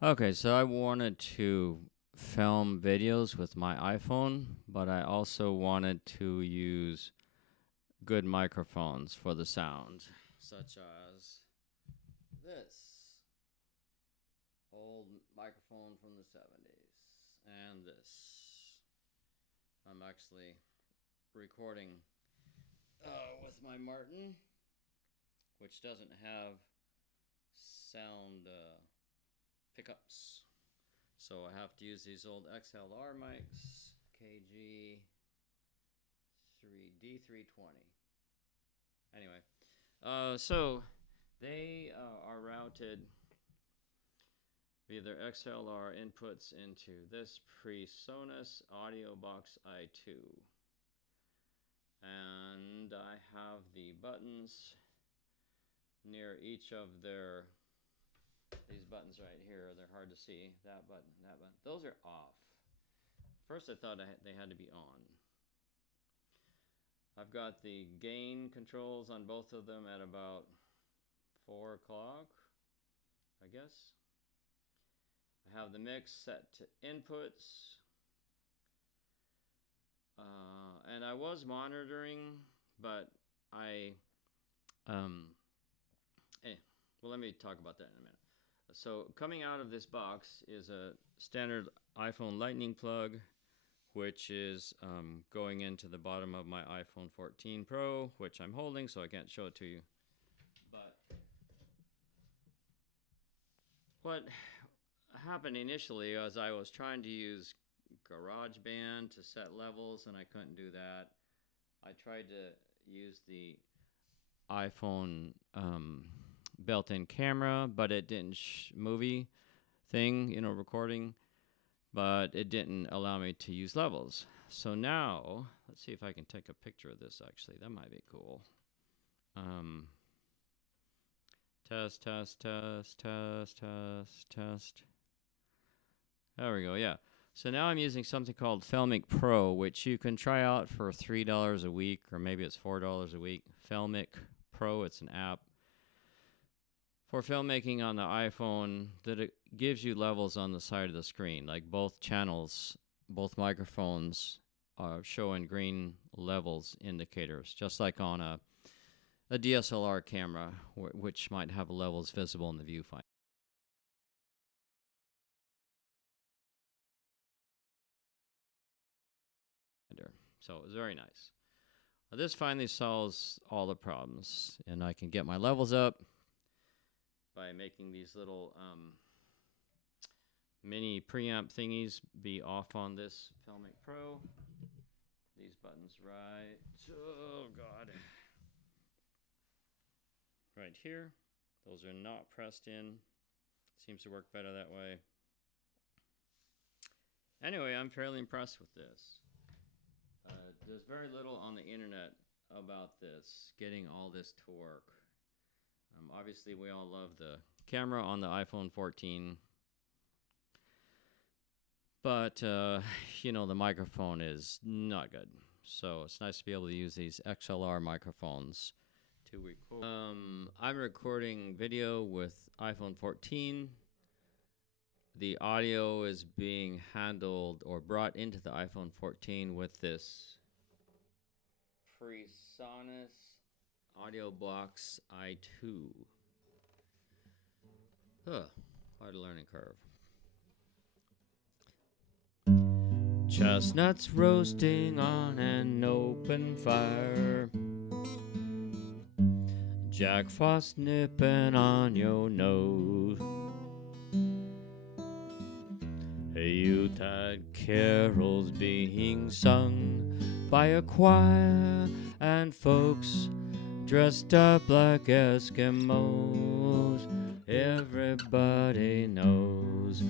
Okay, so I wanted to film videos with my iPhone, but I also wanted to use good microphones for the sound, such as this old microphone from the 70s and this. I'm actually recording with my Martin, which doesn't have sound pickups. So I have to use these old XLR mics, KG3D320. Anyway, so they are routed via their XLR inputs into this PreSonus AudioBox iTwo. And I have the buttons near each of these buttons right here. They're hard to see. That button, that button. Those are off. First I thought they had to be on. I've got the gain controls on both of them at about 4 o'clock, I guess. I have the mix set to inputs. And I was monitoring, but well, let me talk about that in a minute. So coming out of this box is a standard iPhone Lightning plug, which is going into the bottom of my iPhone 14 Pro, which I'm holding, so I can't show it to you. But what happened initially was I was trying to use GarageBand to set levels, and I couldn't do that. I tried to use the iPhone built-in camera, but it didn't movie thing, recording, but it didn't allow me to use levels. So now, let's see if I can take a picture of this, actually. That might be cool. Test. There we go, yeah. So now I'm using something called Filmic Pro, which you can try out for $3 a week, or maybe it's $4 a week. Filmic Pro, it's an app for filmmaking on the iPhone that it gives you levels on the side of the screen. Like both channels, both microphones are showing green levels indicators, just like on a DSLR camera, which might have levels visible in the viewfinder. So it was very nice. This finally solves all the problems, and I can get my levels up by making these little mini preamp thingies be off on this Filmic Pro. These buttons right here. Those are not pressed in. Seems to work better that way. Anyway, I'm fairly impressed with this. There's very little on the internet about this, getting all this to work. Obviously, we all love the camera on the iPhone 14. But, the microphone is not good. So it's nice to be able to use these XLR microphones to record. I'm recording video with iPhone 14. The audio is being handled or brought into the iPhone 14 with this PreSonus AudioBox iTwo. Hard learning curve. Chestnuts roasting on an open fire. Jack Frost nipping on your nose. Yuletide carols being sung by a choir and folks dressed up like Eskimos. Everybody knows